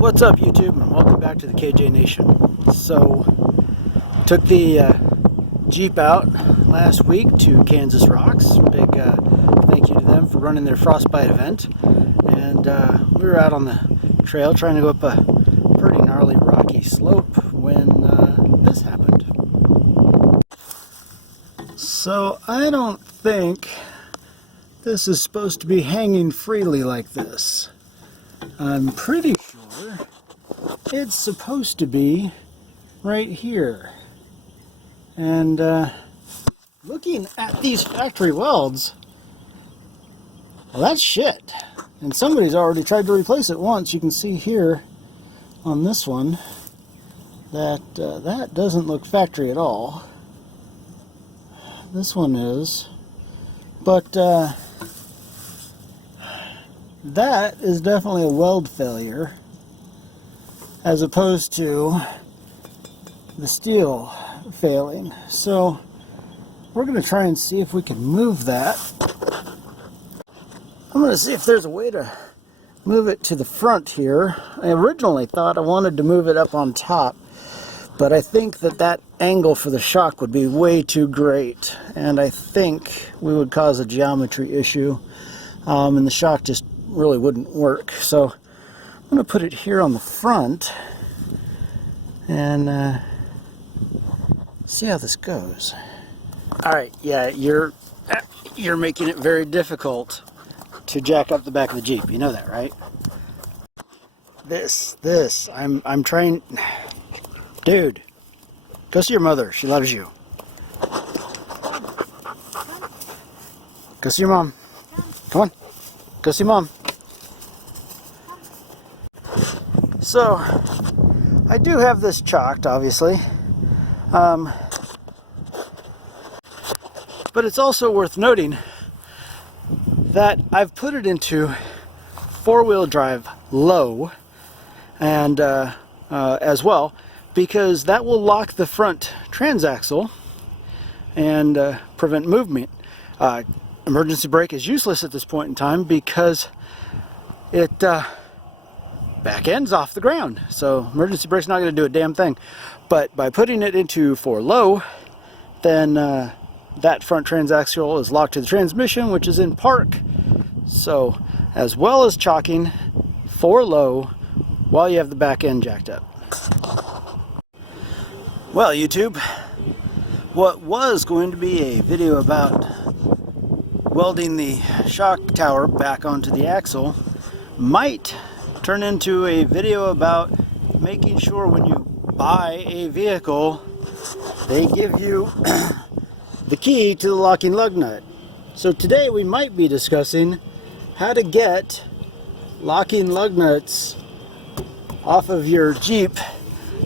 What's up, YouTube, and welcome back to the KJ Nation. So, took the Jeep out last week to Kansas Rocks. Big thank you to them for running their frostbite event. And we were out on the trail trying to go up a pretty gnarly rocky slope when this happened. So I don't think this is supposed to be hanging freely like this. I'm pretty sure it's supposed to be right here. And looking at these factory welds, well, that's shit. And somebody's already tried to replace it once. You can see here on this one that that doesn't look factory at all. This one is. But that is definitely a weld failure as opposed to the steel failing. So we're going to try and see if we can move that. I'm going to see if there's a way to move it to the front here. I originally thought I wanted to move it up on top, but I think that angle for the shock would be way too great, and I think we would cause a geometry issue, and the shock just really wouldn't work. So I'm going to put it here on the front and see how this goes. Alright, yeah, you're making it very difficult to jack up the back of the Jeep. You know that, right? I'm trying. Dude, go see your mother. She loves you. Go see your mom. Come on. Go see mom. So, I do have this chalked, obviously. But it's also worth noting that I've put it into four-wheel drive low and as well, because that will lock the front transaxle and prevent movement. Emergency brake is useless at this point in time because it back ends off the ground, so emergency brake's not going to do a damn thing. But by putting it into for low, then that front transaxle is locked to the transmission, which is in park. So as well as chalking for low while you have the back end jacked up. Well, YouTube, what was going to be a video about welding the shock tower back onto the axle might turn into a video about making sure when you buy a vehicle they give you the key to the locking lug nut. So today we might be discussing how to get locking lug nuts off of your Jeep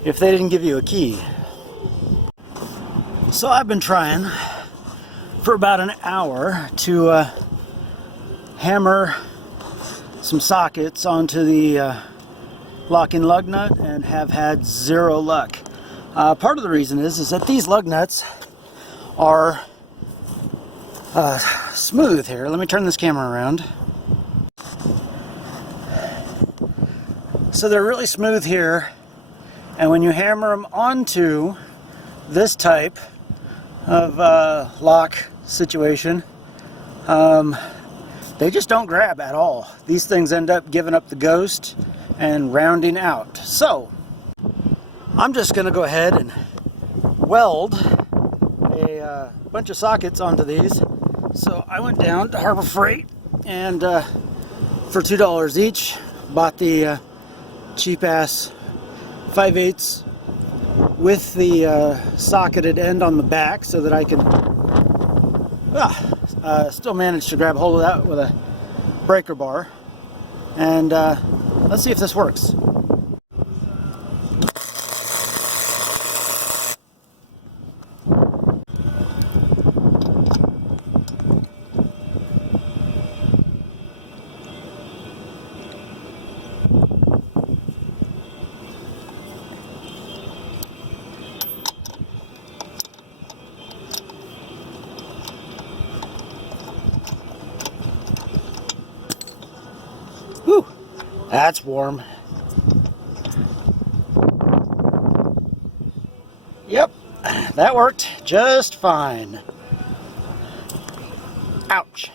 if they didn't give you a key. So I've been trying for about an hour to hammer some sockets onto the locking lug nut and have had zero luck. Part of the reason is that these lug nuts are smooth here. Let me turn this camera around. So they're really smooth here, and when you hammer them onto this type of lock situation, they just don't grab at all. These things end up giving up the ghost and rounding out. So I'm just going to go ahead and weld a bunch of sockets onto these. So I went down to Harbor Freight and for $2 each bought the cheap ass 5/8 with the socketed end on the back so that I can still manage to grab hold of that with a breaker bar. And let's see if this works. Whew, that's warm. that worked just fine. Ouch.